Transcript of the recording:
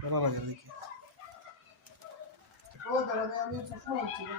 ভালো লাগে দেখি। ও দাঁড়াবে আমি তো ফোন ছিল